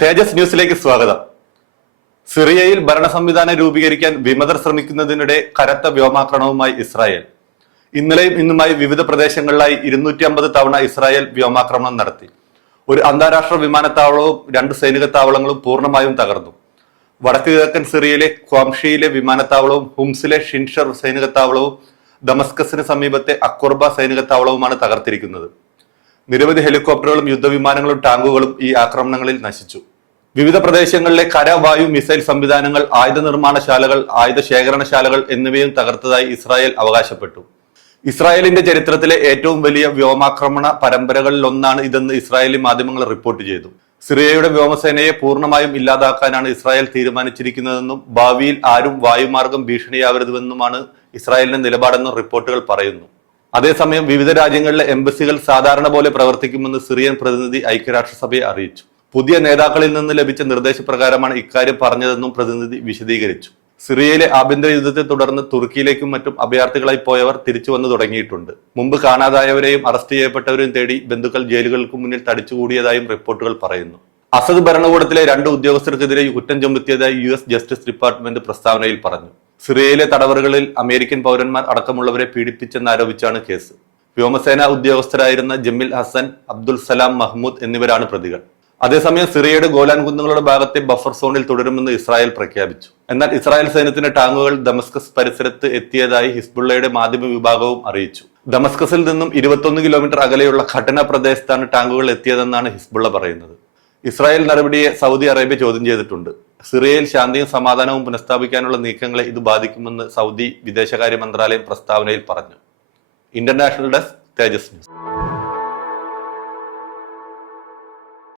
തേജസ് ന്യൂസിലേക്ക് സ്വാഗതം. സിറിയയിൽ ഭരണ സംവിധാനം രൂപീകരിക്കാൻ വിമതർ ശ്രമിക്കുന്നതിനിടെ കനത്ത വ്യോമാക്രമണവുമായി ഇസ്രായേൽ. ഇന്നലെയും ഇന്നുമായി വിവിധ പ്രദേശങ്ങളിലായി ഇരുന്നൂറ്റി അമ്പത് തവണ ഇസ്രായേൽ വ്യോമാക്രമണം നടത്തി. ഒരു അന്താരാഷ്ട്ര വിമാനത്താവളവും രണ്ട് സൈനിക താവളങ്ങളും പൂർണമായും തകർന്നു. വടക്ക് കിഴക്കൻ സിറിയയിലെ ക്വാംഷിയിലെ വിമാനത്താവളവും ഹുംസിലെ ഷിൻഷർ സൈനിക താവളവും ദമസ്കസിന് സമീപത്തെ അക്കുർബ സൈനിക താവളവുമാണ് തകർത്തിരിക്കുന്നത്. നിരവധി ഹെലികോപ്റ്ററുകളും യുദ്ധവിമാനങ്ങളും ടാങ്കുകളും ഈ ആക്രമണങ്ങളിൽ നശിച്ചു. വിവിധ പ്രദേശങ്ങളിലെ കര വായു മിസൈൽ സംവിധാനങ്ങൾ ആയുധ നിർമ്മാണശാലകൾ ആയുധ ശേഖരണശാലകൾ എന്നിവയും തകർത്തതായി ഇസ്രായേൽ അവകാശപ്പെട്ടു. ഇസ്രായേലിന്റെ ചരിത്രത്തിലെ ഏറ്റവും വലിയ വ്യോമാക്രമണ പരമ്പരകളിൽ ഒന്നാണ് ഇതെന്ന് ഇസ്രായേലി മാധ്യമങ്ങൾ റിപ്പോർട്ട് ചെയ്തു. സിറിയയുടെ വ്യോമസേനയെ പൂർണമായും ഇല്ലാതാക്കാനാണ് ഇസ്രായേൽ തീരുമാനിച്ചിരിക്കുന്നതെന്നും ഭാവിയിൽ ആരും വായുമാർഗം ഭീഷണിയാവരുതെന്നുമാണ് ഇസ്രായേലിന്റെ നിലപാടെന്നും റിപ്പോർട്ടുകൾ പറയുന്നു. അതേസമയം വിവിധ രാജ്യങ്ങളിലെ എംബസികൾ സാധാരണ പോലെ പ്രവർത്തിക്കുമെന്ന് സിറിയൻ പ്രതിനിധി ഐക്യരാഷ്ട്രസഭയെ അറിയിച്ചു. പുതിയ നേതാക്കളിൽ നിന്ന് ലഭിച്ച നിർദ്ദേശപ്രകാരമാണ് ഇക്കാര്യം പറഞ്ഞതെന്നും പ്രതിനിധി വിശദീകരിച്ചു. സിറിയയിലെ ആഭ്യന്തര യുദ്ധത്തെ തുടർന്ന് തുർക്കിയിലേക്കും മറ്റും അഭയാർത്ഥികളായി പോയവർ തിരിച്ചു വന്നു തുടങ്ങിയിട്ടുണ്ട്. മുമ്പ് കാണാതായവരെയും അറസ്റ്റ് ചെയ്യപ്പെട്ടവരെയും തേടി ബന്ധുക്കൾ ജയിലുകൾക്ക് മുന്നിൽ തടിച്ചുകൂടിയതായും റിപ്പോർട്ടുകൾ പറയുന്നു. അസദ് ഭരണകൂടത്തിലെ രണ്ട് ഉദ്യോഗസ്ഥർക്കെതിരെ കുറ്റം ചുമത്തിയതായി യു എസ് ജസ്റ്റിസ് ഡിപ്പാർട്ട്മെന്റ് പ്രസ്താവനയിൽ പറഞ്ഞു. സിറിയയിലെ തടവറുകളിൽ അമേരിക്കൻ പൗരന്മാർ അടക്കമുള്ളവരെ പീഡിപ്പിച്ചെന്നാരോപിച്ചാണ് കേസ്. വ്യോമസേന ഉദ്യോഗസ്ഥരായിരുന്ന ജമ്മിൽ ഹസൻ അബ്ദുൽ സലാം മഹ്മൂദ് എന്നിവരാണ് പ്രതികൾ. അതേസമയം സിറിയയുടെ ഗോലാൻ കുന്നുകളുടെ ഭാഗത്തെ ബഫർ സോണിൽ തുടരുമെന്ന് ഇസ്രായേൽ പ്രഖ്യാപിച്ചു. എന്നാൽ ഇസ്രായേൽ സൈന്യത്തിന്റെ ടാങ്കുകൾ ദമസ്കസ് പരിസരത്ത് എത്തിയതായി ഹിസ്ബുള്ളയുടെ മാധ്യമ വിഭാഗവും അറിയിച്ചു. ദമസ്കസിൽ നിന്നും ഇരുപത്തൊന്ന് കിലോമീറ്റർ അകലെയുള്ള ഘട്ടന പ്രദേശത്താണ് ടാങ്കുകൾ എത്തിയതെന്നാണ് ഹിസ്ബുള്ള പറയുന്നത്. ഇസ്രായേൽ നടപടിയെ സൗദി അറേബ്യ ചോദ്യം ചെയ്തിട്ടുണ്ട്. സിറിയയിൽ ശാന്തിയും സമാധാനവും പുനഃസ്ഥാപിക്കാനുള്ള നീക്കങ്ങളെ ഇത് ബാധിക്കുമെന്ന് സൗദി വിദേശകാര്യ മന്ത്രാലയം പ്രസ്താവനയിൽ പറഞ്ഞു. International desk Tejas news.